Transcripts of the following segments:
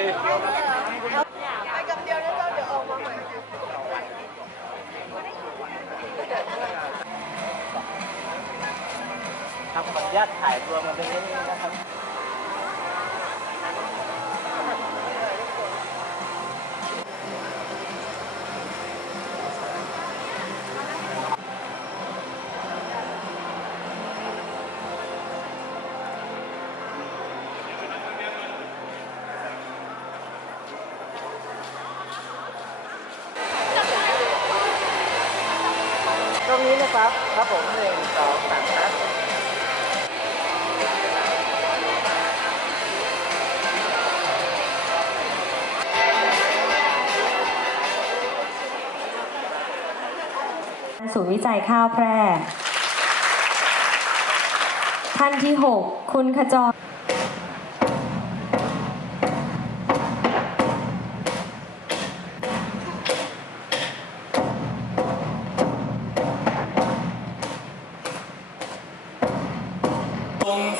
ไปกับเดียวแล้วก็เดี๋ยวออกมาใหม่ทำขออนุญาตถ่ายรวมกันเป็นเรื่องนี้นะครับ ตรงนี้นะครับ ครับผมหนึ่งสองสามครับศูนย์วิจัยข้าวแพร่ ท่านที่ 6 คุณขจร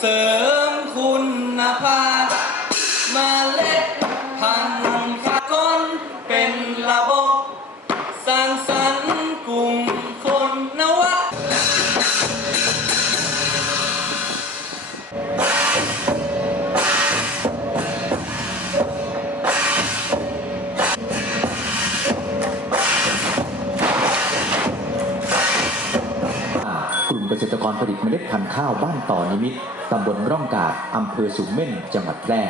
เสริมคุณภาพ ษตรกรผลิตเมล็ดพันธุ์ข้าวบ้านต่อนิมิตรตำบลร่องกาดอำเภอสูงเม่น จังหวัดแพร่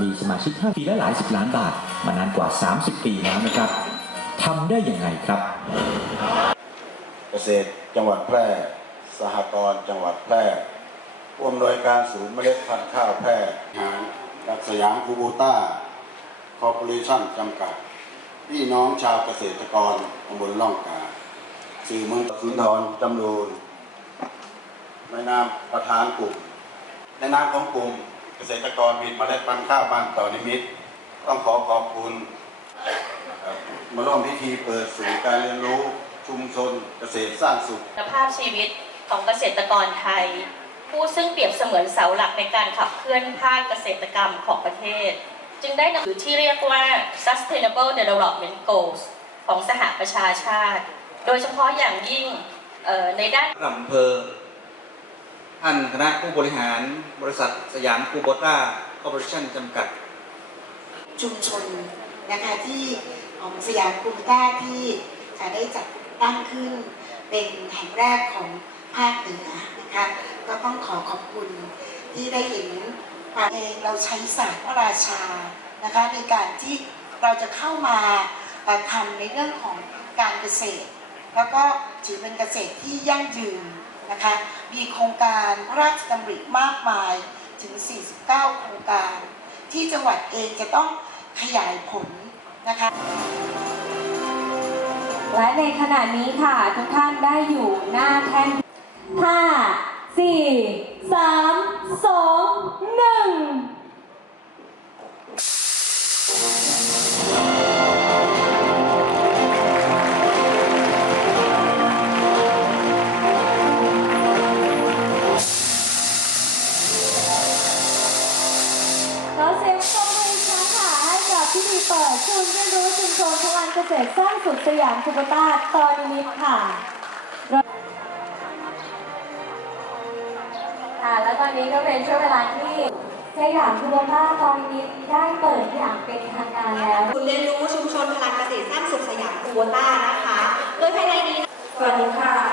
มีสมาชิก5ปีและหลายสิบล้านบาท มานานกว่า 30 ปีแล้วนะครับทำได้ยังไงครับ เกษตรจังหวัดแพร่ สหกรณ์จังหวัดแพร่ผู้อำนวยการศูนย์เมล็ดพันธุ์ข้าวแพร่หารจากสยามคูบูต้าคอร์ปอเรชั่นจำกัด พี่น้องชาวเกษตรกรตำบลล่องกาสื่อมวลชนสุนทรจำรูน ในนามประธานกลุ่ม ในนามของกลุ่มเกษตรกรผลิตเมล็ดพันธุ์ข้าวบ้านต่อนิมิตรต้องขอขอบคุณมาร่วมพิธีเปิดศูนย์การเรียนรู้ชุมชนเกษตรสร้างสุขคุณภาพชีวิตของเกษตรกรไทย ผู้ซึ่งเปรียบเสมือนเสาหลักในการขับเคลื่อนภาคเกษตรกรรมของประเทศ จึงได้นำหรือที่เรียกว่า Sustainable Development Goals ของสหประชาชาติ โดยเฉพาะอย่างยิ่งเอ่อในด้านอำเภอ ท่านคณะผู้บริหารบริษัทสยามคูโบต้าคอร์ปอเรชั่นจำกัด ชุมชนนะคะที่ของสยามกรุงต้าที่จะได้จัดตั้งขึ้นเป็นแห่งแรกของภาคเหนือนะคะก็ต้องขอขอบคุณที่ได้เห็นความเองเราใช้ศาสตร์พระราชานะคะในการที่เราจะเข้ามาทำในเรื่องของการเกษตร แล้วก็ถือเป็นเกษตรที่ยั่งยืน นะคะ มีโครงการพระราชดำริมากมายถึง 49 โครงการ ที่จังหวัดเองจะต้องขยายผลนะคะ และในขณะนี้ค่ะ ทุกท่านได้อยู่หน้าแท่น 5 4 3 2 1 ให้กับพิธีเปิดศูนย์เรียนรู้ชุมชนพลังเกษตรสร้างสุขสยามคุปตาตอนนิมิตค่ะค่ะ แล้วตอนนี้ก็เป็นช่วงเวลาที่สยามคุปตาตอนนิมิตได้เปิดอย่างเป็นทางการแล้วศูนย์เรียนรู้ชุมชนพลังเกษตรสร้างสุขสยามคูโบต้านะคะ โดยภายในนี้สวัสดีค่ะ